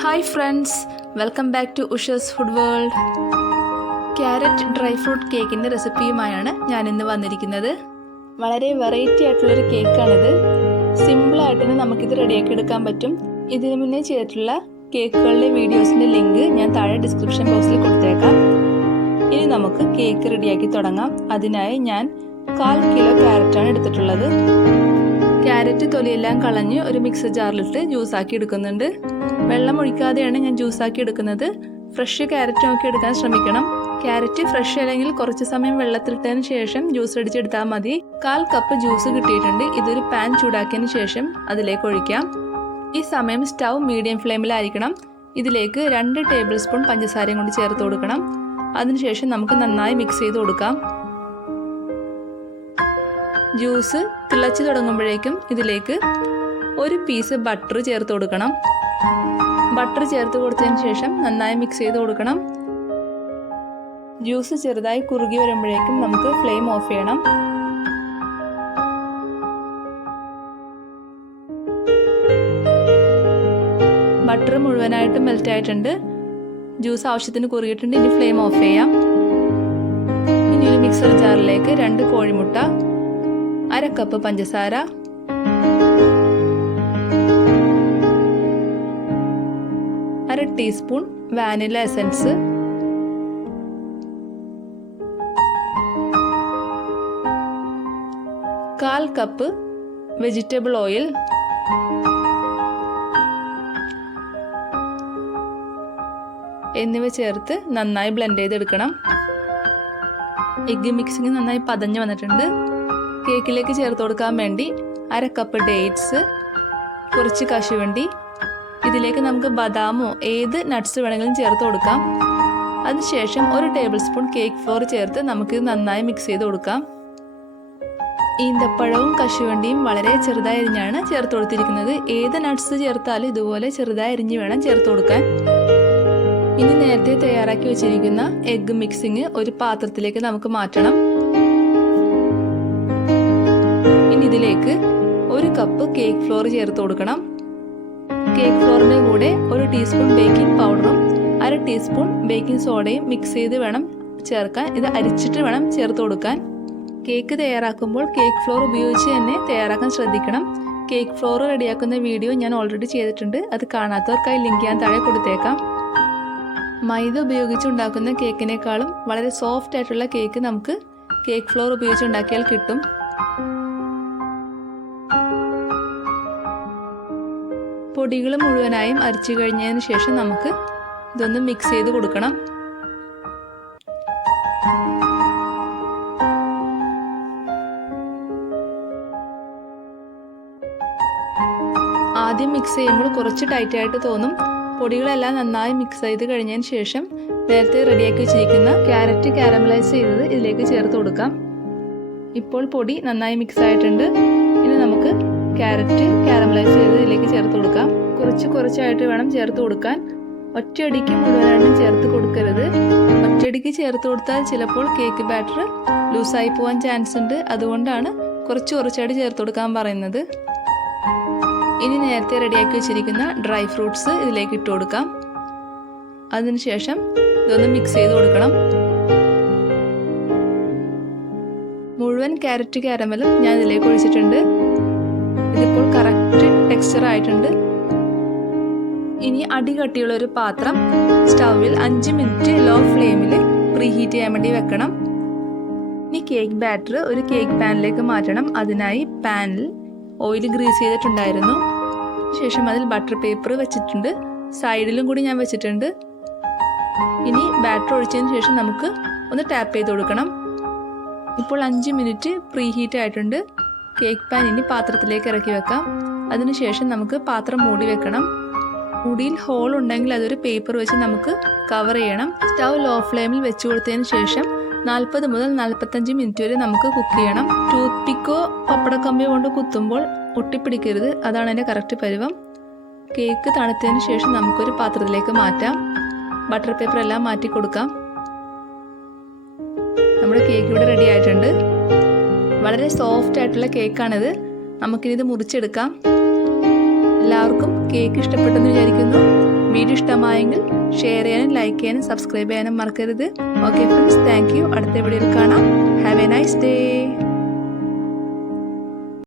Hi friends, welcome back to Ushas food world. Carrot dry fruit കേക്കിൻ്റെ റെസിപ്പിയുമായാണ് ഞാനിന്ന് വന്നിരിക്കുന്നത്. വളരെ വെറൈറ്റി ആയിട്ടുള്ളൊരു കേക്കാണിത്. സിമ്പിളായിട്ട് തന്നെ നമുക്കിത് റെഡിയാക്കി എടുക്കാൻ പറ്റും. ഇതിനു മുന്നേ ചെയ്തിട്ടുള്ള കേക്കുകളുടെ വീഡിയോസിൻ്റെ ലിങ്ക് ഞാൻ താഴെ ഡിസ്ക്രിപ്ഷൻ ബോക്സിൽ കൊടുത്തേക്കാം. ഇനി നമുക്ക് കേക്ക് റെഡിയാക്കി തുടങ്ങാം. അതിനായി ഞാൻ 1/4 കിലോ ക്യാരറ്റാണ് എടുത്തിട്ടുള്ളത്. ക്യാരറ്റ് തൊലിയെല്ലാം കളഞ്ഞ് ഒരു മിക്സർ ജാറിലിട്ട് ജ്യൂസാക്കി എടുക്കുന്നുണ്ട്. വെള്ളം ഒഴിക്കാതെയാണ് ഞാൻ ജ്യൂസാക്കി എടുക്കുന്നത്. ഫ്രഷ് ക്യാരറ്റ് നോക്കി എടുക്കാൻ ശ്രമിക്കണം. ക്യാരറ്റ് ഫ്രഷ് അല്ലെങ്കിൽ കുറച്ച് സമയം വെള്ളത്തിലിട്ടതിന് ശേഷം ജ്യൂസ് അടിച്ചെടുത്താൽ മതി. 1/4 കപ്പ് ജ്യൂസ് കിട്ടിയിട്ടുണ്ട്. ഇതൊരു പാൻ ചൂടാക്കിയതിന് ശേഷം അതിലേക്ക് ഒഴിക്കാം. ഈ സമയം സ്റ്റൗ മീഡിയം ഫ്ലെയിമിലായിരിക്കണം. ഇതിലേക്ക് 2 ടേബിൾ സ്പൂൺ പഞ്ചസാരയും കൊണ്ട് ചേർത്ത് കൊടുക്കണം. അതിനുശേഷം നമുക്ക് നന്നായി മിക്സ് ചെയ്ത് കൊടുക്കാം. ജ്യൂസ് തിളച്ച് തുടങ്ങുമ്പോഴേക്കും ഇതിലേക്ക് ഒരു പീസ് ബട്ടർ ചേർത്ത് കൊടുക്കണം. ബട്ടർ ചേർത്ത് കൊടുത്തതിന് ശേഷം നന്നായി മിക്സ് ചെയ്ത് കൊടുക്കണം. ജ്യൂസ് ചെറുതായി കുറുകി വരുമ്പോഴേക്കും നമുക്ക് ഫ്ലെയിം ഓഫ് ചെയ്യണം. ബട്ടർ മുഴുവനായിട്ട് മെൽറ്റ് ആയിട്ടുണ്ട്. ജ്യൂസ് ആവശ്യത്തിന് കുറുകിയിട്ടുണ്ട്. ഇനി ഫ്ലെയിം ഓഫ് ചെയ്യാം. ഇനി ഒരു മിക്സർ ജാറിലേക്ക് 2 കോഴിമുട്ട, 1/2 കപ്പ് പഞ്ചസാര, 1/2 teaspoon vanilla essence, 1/4 cup vegetable oil, എന്നിവ ചേർത്ത് നന്നായി ബ്ലെൻഡ് ചെയ്തെടുക്കണം. എഗ്ഗ് മിക്സിങ് നന്നായി പതഞ്ഞ് വന്നിട്ടുണ്ട്. കേക്കിലേക്ക് ചേർത്ത് കൊടുക്കാൻ വേണ്ടി 1/2 കപ്പ് ഡേറ്റ്സ്, കുറച്ച് കശുവണ്ടി, ഇതിലേക്ക് നമുക്ക് ബദാമോ ഏത് നട്ട്സ് വേണമെങ്കിലും ചേർത്ത് കൊടുക്കാം. അതിനുശേഷം 1 ടേബിൾ സ്പൂൺ കേക്ക് ഫ്ലോർ ചേർത്ത് നമുക്കിത് നന്നായി മിക്സ് ചെയ്ത് കൊടുക്കാം. ഈന്തപ്പഴവും കശുവണ്ടിയും വളരെ ചെറുതായി അരിഞ്ഞാണ് ചേർത്ത് കൊടുത്തിരിക്കുന്നത്. ഏത് നട്ട്സ് ചേർത്താലും ഇതുപോലെ ചെറുതായി അരിഞ്ഞ് വേണം ചേർത്ത് കൊടുക്കാൻ. ഇനി നേരത്തെ തയ്യാറാക്കി വെച്ചിരിക്കുന്ന എഗ്ഗ് മിക്സിങ് ഒരു പാത്രത്തിലേക്ക് നമുക്ക് മാറ്റണം. ഇനി ഇതിലേക്ക് 1 കപ്പ് കേക്ക് ഫ്ലോർ ചേർത്ത് കൊടുക്കണം. കേക്ക് ഫ്ലോറിൻ്റെ കൂടെ 1 ടീസ്പൂൺ ബേക്കിംഗ് പൗഡറും 1/2 ടീസ്പൂൺ ബേക്കിംഗ് സോഡയും മിക്സ് ചെയ്ത് വേണം ചേർക്കാൻ. ഇത് അരിച്ചിട്ട് വേണം ചേർത്ത് കൊടുക്കാൻ. കേക്ക് തയ്യാറാക്കുമ്പോൾ കേക്ക് ഫ്ലോർ ഉപയോഗിച്ച് തന്നെ തയ്യാറാക്കാൻ ശ്രദ്ധിക്കണം. കേക്ക് ഫ്ലോർ റെഡിയാക്കുന്ന വീഡിയോ ഞാൻ ഓൾറെഡി ചെയ്തിട്ടുണ്ട്. അത് കാണാത്തവർക്കായി ലിങ്ക് ഞാൻ താഴെ കൊടുത്തേക്കാം. മൈദ ഉപയോഗിച്ച് ഉണ്ടാക്കുന്ന കേക്കിനേക്കാളും വളരെ സോഫ്റ്റ് ആയിട്ടുള്ള കേക്ക് നമുക്ക് കേക്ക് ഫ്ലോർ ഉപയോഗിച്ച് ഉണ്ടാക്കിയാൽ കിട്ടും. പൊടികൾ മുഴുവനായും അരിച്ചു കഴിഞ്ഞതിന് ശേഷം നമുക്ക് ഇതൊന്ന് മിക്സ് ചെയ്ത് കൊടുക്കണം. ആദ്യം മിക്സ് ചെയ്യുമ്പോൾ കുറച്ച് ടൈറ്റായിട്ട് തോന്നും. പൊടികളെല്ലാം നന്നായി മിക്സ് ചെയ്ത് കഴിഞ്ഞതിന് ശേഷം നേരത്തെ റെഡിയാക്കി വെച്ചിരിക്കുന്ന ക്യാരറ്റ് കാരമലൈസ് ചെയ്തത് ഇതിലേക്ക് ചേർത്ത് കൊടുക്കാം. ഇപ്പോൾ പൊടി നന്നായി മിക്സ് ആയിട്ടുണ്ട്. ഇനി നമുക്ക് ക്യാരറ്റ് കാരമലൈസ് ചെയ്ത് ഇതിലേക്ക് ചേർത്ത് കൊടുക്കാം. കുറച്ചായിട്ട് വേണം ചേർത്ത് കൊടുക്കാൻ. ഒറ്റയടിക്ക് മുഴുവനായിട്ടും ചേർത്ത് കൊടുക്കരുത്. ഒറ്റയടിക്ക് ചേർത്ത് കൊടുത്താൽ ചിലപ്പോൾ കേക്ക് ബാറ്റർ ലൂസായി പോകാൻ ചാൻസ് ഉണ്ട്. അതുകൊണ്ടാണ് കുറച്ചായിട്ട് ചേർത്ത് കൊടുക്കാൻ പറയുന്നത്. ഇനി നേരത്തെ റെഡിയാക്കി വെച്ചിരിക്കുന്ന ഡ്രൈ ഫ്രൂട്ട്സ് ഇതിലേക്ക് ഇട്ട് കൊടുക്കാം. അതിനുശേഷം ഇതൊന്ന് മിക്സ് ചെയ്ത് കൊടുക്കണം. മുഴുവൻ ക്യാരറ്റ് കാരമലും ഞാൻ ഇതിലേക്ക് ഒഴിച്ചിട്ടുണ്ട്. ഇതിപ്പോൾ കറക്റ്റ് ടെക്സ്ചർ ആയിട്ടുണ്ട്. ഇനി അടികട്ടിയുള്ള ഒരു പാത്രം സ്റ്റൗവിൽ 5 മിനിറ്റ് ലോ ഫ്ലെയിമിൽ പ്രീഹീറ്റ് ചെയ്യാൻ വേണ്ടി വെക്കണം. ഇനി കേക്ക് ബാറ്റർ ഒരു കേക്ക് പാനിലേക്ക് മാറ്റണം. അതിനായി പാനിൽ ഓയിൽ ഗ്രീസ് ചെയ്തിട്ടുണ്ടായിരുന്നു. ശേഷം അതിൽ ബട്ടർ പേപ്പർ വെച്ചിട്ടുണ്ട്. സൈഡിലും കൂടി ഞാൻ വെച്ചിട്ടുണ്ട്. ഇനി ബാറ്റർ ഒഴിച്ചതിന് ശേഷം നമുക്ക് ഒന്ന് ടാപ്പ് ചെയ്ത് കൊടുക്കണം. ഇപ്പോൾ 5 മിനിറ്റ് പ്രീഹീറ്റ് ആയിട്ടുണ്ട്. കേക്ക് പാൻ ഇനി പാത്രത്തിലേക്ക് ഇറക്കി വെക്കാം. അതിനുശേഷം നമുക്ക് പാത്രം മൂടി വെക്കണം. മുടിയിൽ ഹോൾ ഉണ്ടെങ്കിൽ അതൊരു പേപ്പർ വെച്ച് നമുക്ക് കവർ ചെയ്യണം. സ്റ്റൗ ലോ ഫ്ലെയിമിൽ വെച്ച് കൊടുത്തതിന് ശേഷം 40 മുതൽ 45 മിനിറ്റ് വരെ നമുക്ക് കുക്ക് ചെയ്യണം. ടൂത്ത് പിക്കോ പപ്പടക്കമ്പിയോ കൊണ്ട് കുത്തുമ്പോൾ ഒട്ടിപ്പിടിക്കരുത്. അതാണ് അതിൻ്റെ കറക്റ്റ് പരുവം. കേക്ക് തണുത്തതിന് ശേഷം നമുക്കൊരു പാത്രത്തിലേക്ക് മാറ്റാം. ബട്ടർ പേപ്പർ എല്ലാം മാറ്റി കൊടുക്കാം. നമ്മുടെ കേക്ക് ഇവിടെ റെഡി ആയിട്ടുണ്ട്. വളരെ സോഫ്റ്റ് ആയിട്ടുള്ള കേക്കാണിത്. നമുക്കിനിത് മുറിച്ചെടുക്കാം. എല്ലാവർക്കും കേക്ക് ഇഷ്ടപ്പെട്ടെന്ന് വിചാരിക്കുന്നു. വീഡിയോ ഇഷ്ടമായെങ്കിൽ ഷെയർ ചെയ്യാനും ലൈക്ക് ചെയ്യാനും സബ്സ്ക്രൈബ് ചെയ്യാനും മറക്കരുത്. Okay friends, thank you. അടുത്ത വീഡിയോയിൽ കാണാം. Have A nice day.